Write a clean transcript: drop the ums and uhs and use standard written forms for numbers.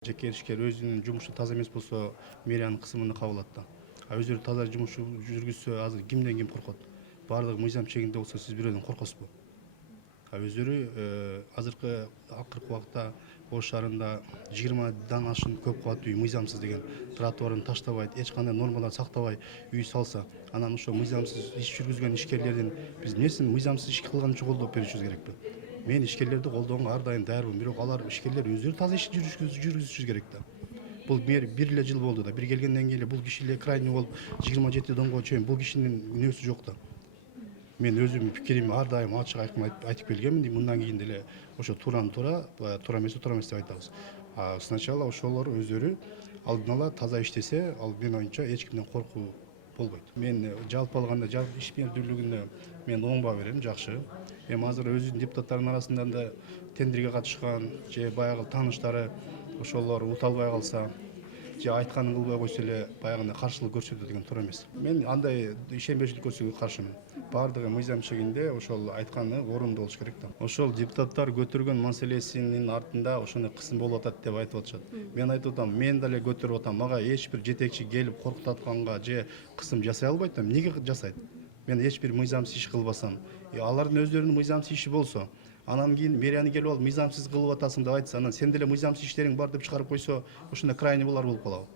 Жеке ишкер өзүнүн жумушу таза эмес болсо мэриянын кысымын кабыл алат да. Өздөрү таза жумуш жүргүзсө азыр кимден ким коркот? Баардыгы мыйзам чегинде болсо сиз бирөөдөн коркосузбу? Өздөрү азыркы акыркы убакта Ош шаарында 20дан ашын көп кабаттуу үй мыйзамсыз деген тротуарын таштабайт, эч кандай нормаларды сактабай үй салса, анан ошо мыйзамсыз иш жүргүзгөн ишкерлердин биз эмнесин мыйзамсыз иш кылган үчүн колдоп беришибиз керекпи? Мен ишкерлерди колдоого ар дайым даярмын, бирок алар ишкерлер өздөрү таза иш жүргүзүшү керек да. Бул бир эле жыл болду да. Бир келгенден кийин эле бул киши эле крайний болуп 27 домго чейин бул кишинин нөөсү жок да. Мен өзүмдүн пикиримди ар дайым ачык айкын айтып келгенмин. Мындан кийин деле ошо туураны туура эмести туура эмес деп айтабыз. Сначала ошолор өздөрү алдын ала таза иштесе, ал менин оюмча эч кимден коркуу болбойт. Мен жалпы алганда ишмердүүлүгүнө мен 10 баа берем, жакшы. Эми азыр өзүнүн депутаттардын арасында да тендерге катышкан же баягы тааныштары ошолор уталбай калса, же айтканын кылбай койсо эле баягындай каршылык көрсөтүү деген туура эмес. Мен андай ишенбешилик көрсөтүүгө каршымын. Баардыгы мыйзам чегинде ошол айтканы орунду болуш керек да. Ошол депутаттар көтөргөн маселесинин артында ошондой кысым болуп атат деп айтып атышат. Мен айтып атам, мен деле көтөрүп атам. Мага эч бир жетекчи келип коркутатканга же кысым жасай албайт да. Эмнеге жасайт? Мен эч бир мыйзамсыз иш кылбасам, алардын өздөрүнүн мыйзамсыз иши болсо, анан кийин мэрияны келип алып мыйзамсыз кылып атасың деп айтса, анан сен деле мыйзамсыз иштериң бар деп чыгарып койсо, ошондо крайний булар болуп калабы?